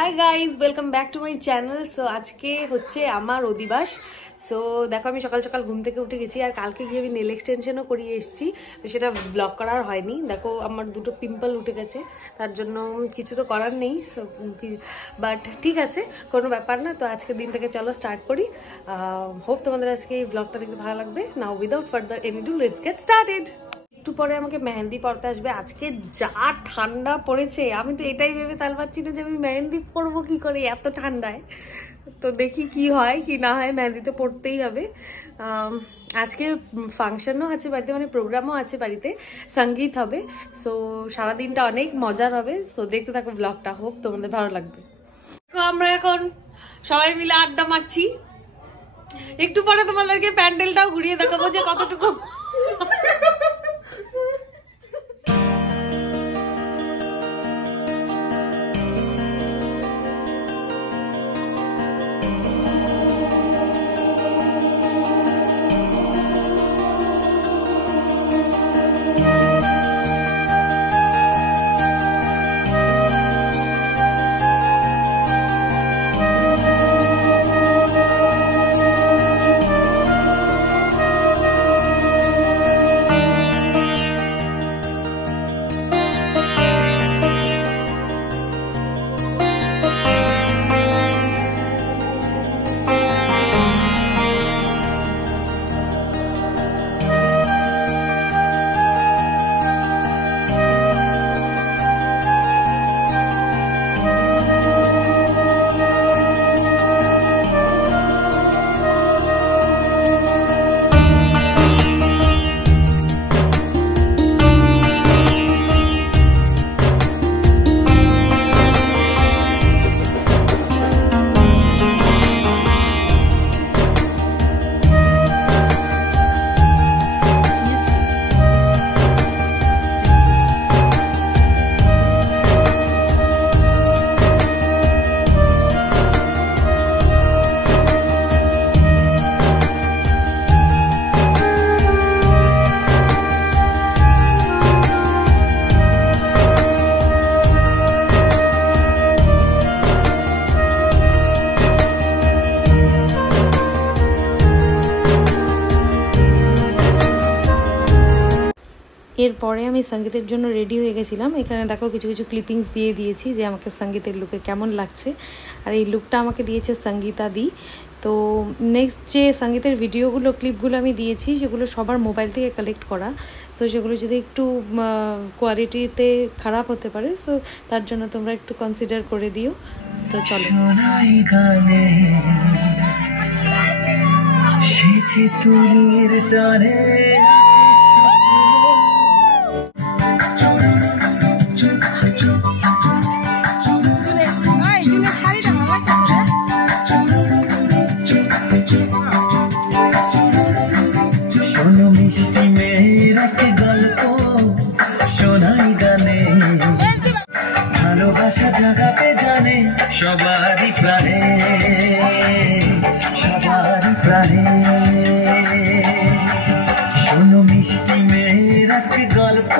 Hi guys, welcome back to my channel. So আজকে হচ্ছে আমার অধিবাস। সো দেখো, আমি সকাল সকাল ঘুম থেকে উঠে গেছি, আর কালকে গিয়ে আমি নেল এক্সটেনশনও করিয়ে এসেছি। তো সেটা ব্লগ করা আর হয়নি। দেখো, আমার দুটো পিম্পল উঠে গেছে, তার জন্য কিছু তো করার নেই, বাট ঠিক আছে, কোনো ব্যাপার না। তো আজকে দিনটাকে চলো স্টার্ট করি। হোপ তোমাদের আজকে এই ব্লগটা দেখতে ভালো লাগবে। Now without further ado, let's get started. একটু পরে আমাকে মেহেন্দি পড়তে আসবে। আজকে যা ঠান্ডা পড়েছে, আমি তো এটাই ভেবে তাল পাচ্ছি না যে আমি মেহেন্দি পরবো কি করে এত ঠান্ডায়। তো দেখি কি হয় কি না হয়, মেহেন্দি তো পড়তেই হবে। আজকে ফাংশনও আছে বাড়িতে, মানে প্রোগ্রামও আছে বাড়িতে, সঙ্গীত হবে। সো সারাদিনটা অনেক মজার হবে। সো দেখতে থাকো ব্লগটা, হোপ তোমাদের ভালো লাগবে। আমরা এখন সবাই মিলে আড্ডা মারছি। একটু পরে তোমাদেরকে প্যান্ডেলটাও ঘুরিয়ে দেখাবো যে কতটুকু। এরপরে আমি সঙ্গীতের জন্য রেডি হয়ে গেছিলাম। এখানে দেখো কিছু কিছু ক্লিপিংস দিয়ে দিয়েছি যে আমাকে সঙ্গীতের লুকে কেমন লাগছে। আর এই লুকটা আমাকে দিয়েছে সঙ্গীতা দি। তো নেক্সট যে সঙ্গীতের ভিডিওগুলো ক্লিপগুলো আমি দিয়েছি, সেগুলো সবার মোবাইল থেকে কালেক্ট করা। তো সেগুলো যদি একটু কোয়ালিটিতে খারাপ হতে পারে, সো তার জন্য তোমরা একটু কনসিডার করে দিও। তো চলো। সবারই প্রাণে সবারই প্রাণে শোনো মিষ্টি মেয়ের এক গল্প,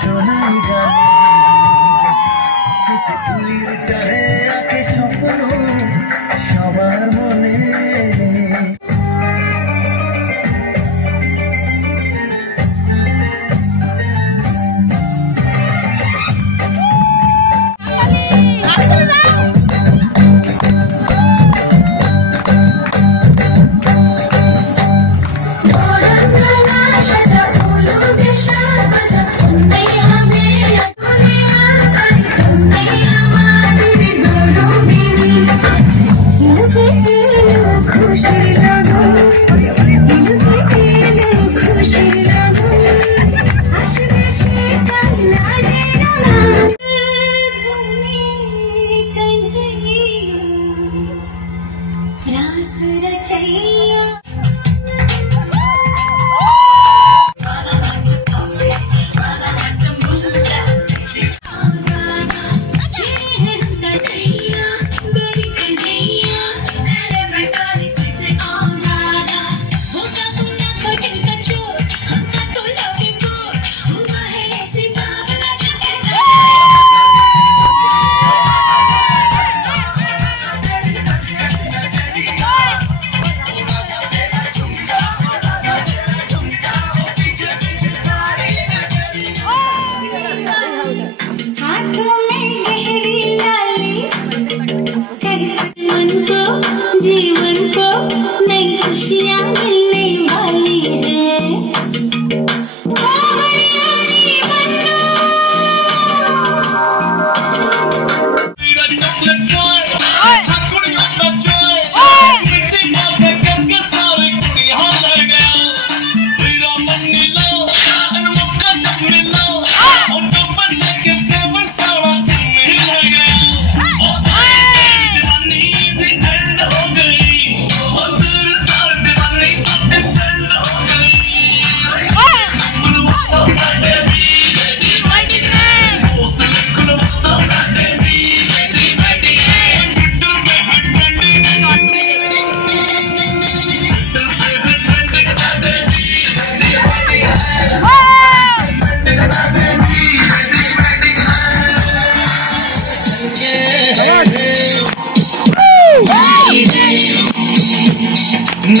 শোনাই গানে তুলির টানে আঁকে স্বপ্ন সবার মনে।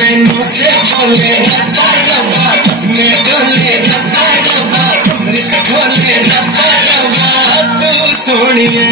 नैनों से बोले रब्बा रब्बा, मैं डोले रब्बा रब्बा, रिश्ते खोले रब्बा रब्बा, तू सोनिए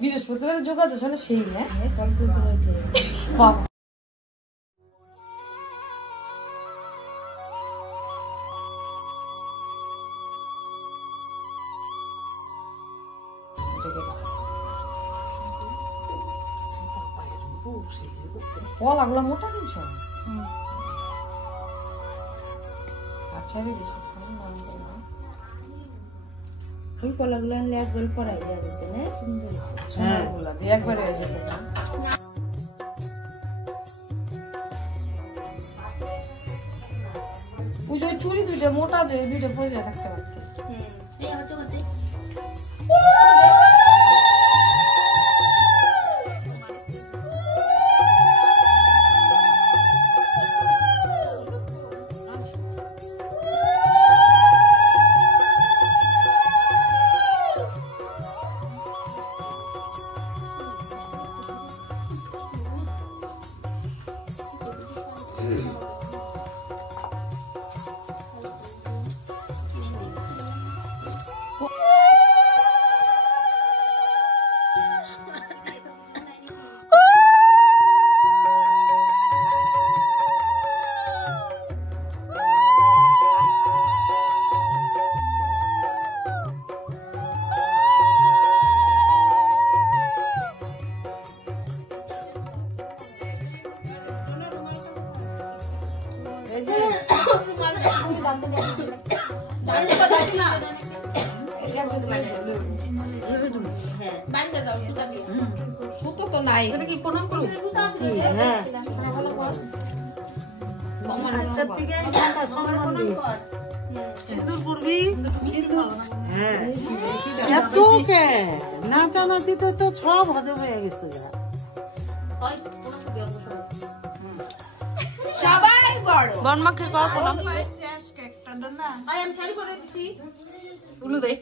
বৃহস্পতিবার যোগাযোগ হলে সেই হ্যাঁ কলাগুলো মোটা নিছ আচ্ছা ওই কলাগুলো আনলে একবার পরাই যাবে না সুন্দর একবারে হয়ে যাবে ওই যে চুড়ি দুইটা মোটা দুইটা পরে থাকতে পারতে সুতো তো নাই এটা কি প্রণাম করব হ্যাঁ সিঁদুর পরবি হ্যাঁ এত কে নাচানাচি তো সব হজম হয়ে গেছে সবাই বড় বনমাকে কর প্রণাম আমি শাড়ি পরে দিছি উলু দে